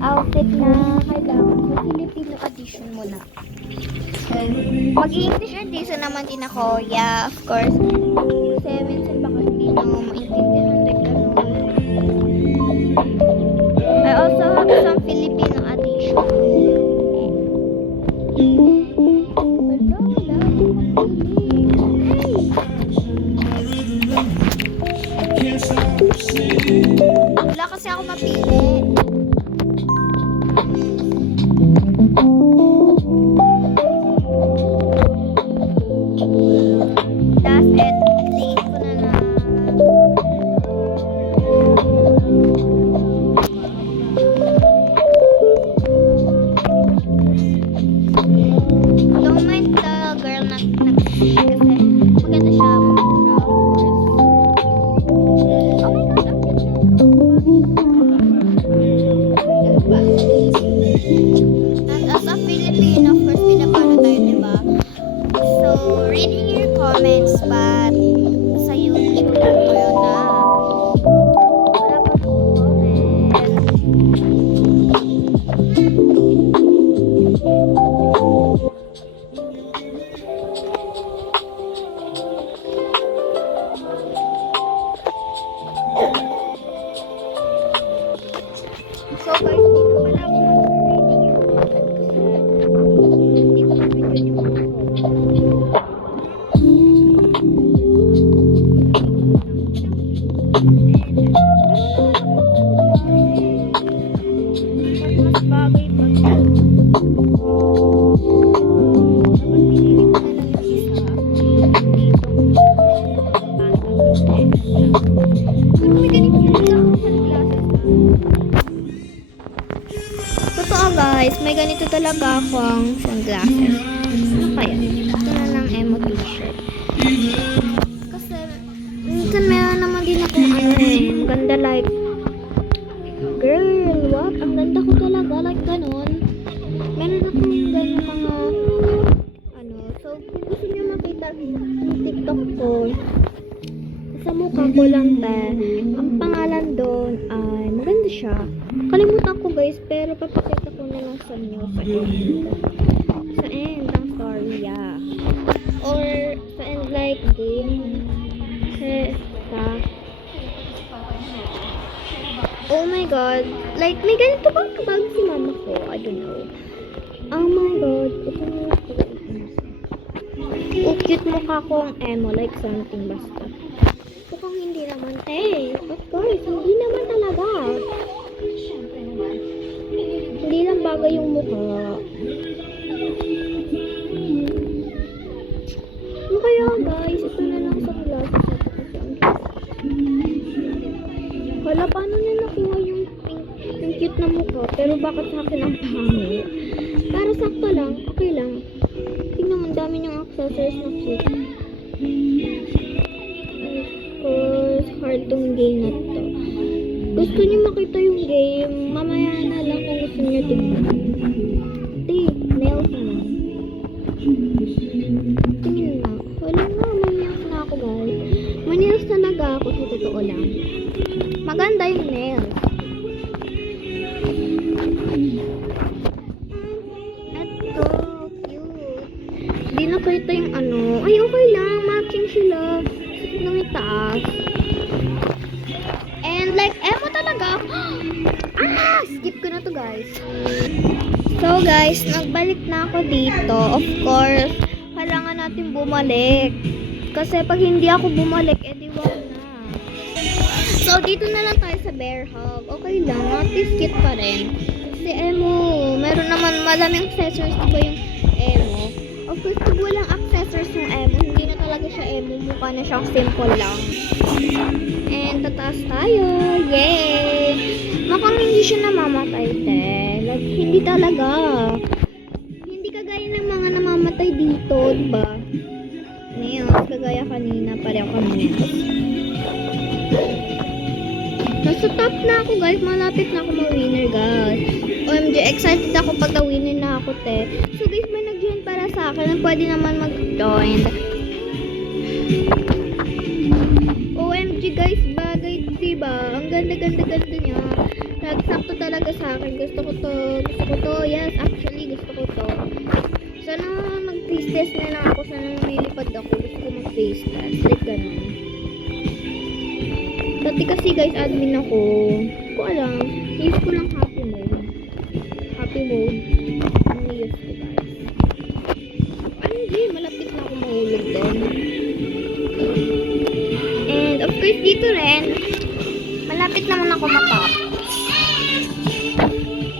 outfit na kailangan sa Filipino edition muna. Mag-English edition naman din ako. Yeah, of course. Kasi minsan baka hindi nyo maintindihan like ganun. I also have some Filipino edition. Wala kasi ako mapili. That's it. Liit ko na na. Don't mind the girl na nag-see kasi maganda siya. And as a Filipino, of course, pinapano tayo, diba? So, reading your comments, but sa YouTube lang ko yun na. Wala pa so guys, dito pala ako mag-reading yung comment kasi hindi ko mabigyan yung mga mas bagay pa ito. Dapat pinili ko na lang yung isa. Pero may ganito na lang ako sa glasses. Totoo guys, may ganito talaga akong sunglasses. Ano kaya? Ito na lang emo t-shirt. Kasi, minsan meron naman din akong ang ganda like, girl, what? Ang ganda ko talaga, like ganun. Meron akong ganyan mga, so kung gusto nyo makita yung TikTok ko, sa mukha ko lang ang pangalan doon ay maganda siya. Kalimutan ko guys, pero papakita ko na lang sa inyo sa end ng story, yeah. Or sa end like game. Oh my god, like may ganito bang bag si mama ko? I don't know. Oh my god, ito na lang ko. Oh, cute mukha ko ang emo, like something basta. Mukhang hindi naman, of course, hindi naman talaga. Hindi lang bagay yung mukha. Ano kaya guys? Ito na lang sa glasses. Wala, paano niya nakuha yung pink, yung cute na mukha? Pero bakit sa akin ang pangit? Para sakto lang, okay lang. Tingnan mo, dami niyang accessories na cute. Of course, hard tong game na to. Gusto niyo makita yung game, mamaya na lang kung gusto niyo tignan. Nails naman. Tingin na. Wala nga, may-nails na ako guys. May-nails talaga ako sa totoo lang. Maganda yung nails. Eto, cute. Di nakita yung ay okay lang, matching sila. Sakit na may taas. And like, emo talaga. Skip ko na to guys. So guys, nagbalik na ako dito. Of course, kailangan natin bumalik. Kasi pag hindi ako bumalik, edi wag na. So dito na lang tayo sa bear hug. Okay lang, at least cute pa rin. Kasi emo, meron naman malaming accessories ba yung emo. Of course, pag walang accessories yung emo, hindi na talaga siya emo. Mukha na siyang simple lang. And tataas tayo. Yay! Mukhang hindi siya namamatay, te. Like, hindi talaga. Hindi kagaya ng mga namamatay dito, diba? Nails, kagaya kanina. Pareho kami nails. Nasa top na ako, guys. Malapit na ako ma-winner, guys. OMG, excited ako pag na-winner na ako, te. So, guys, may nag-join para sa akin. Pwede naman mag-join. OMG guys, bagay diba? Ang ganda-ganda-ganda niya. Nagsakto talaga talaga sa akin. Gusto ko to. Gusto ko to. Yes, actually, gusto ko to. Sana mag-face test na lang ako. Sana lumilipad ako. Gusto ko mag-face test. Like, ganun. Dati kasi guys, admin ako. Hindi ko alam. Use ko lang happy mode. Happy mode. Ang use ko guys. Ano hindi? Malapit na ako mahulog doon. And of course, dito rin. Malapit naman ako matapos.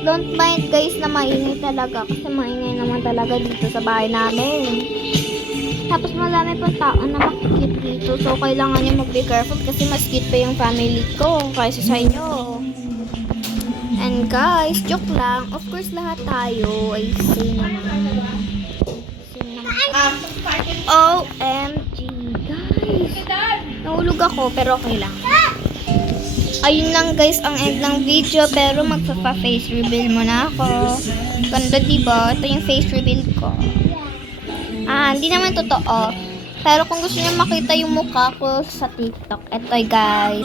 Don't mind guys na maingay talaga. Kasi maingay naman talaga dito sa bahay namin. Tapos marami pang tao na makikip dito. So, kailangan nyo mag-be careful kasi mas cute pa yung family ko kaysa sa inyo. And guys, joke lang. Of course, lahat tayo ay same naman. OMG, guys. Nahulog ako, pero okay lang. Ayun lang guys, ang end ng video. Pero magpapa-face reveal muna ako. Ganda diba? Ito yung face reveal ko. Hindi naman totoo. Pero kung gusto niyo makita yung mukha ko sa TikTok, eto guys.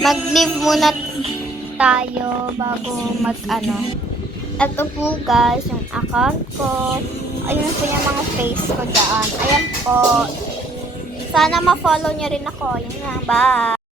Mag-leave muna tayo bago Eto po guys, yung account ko. Ayun po yung mga face ko dyan. Ayan po. Sana ma-follow niyo rin ako. Yun nga, bye.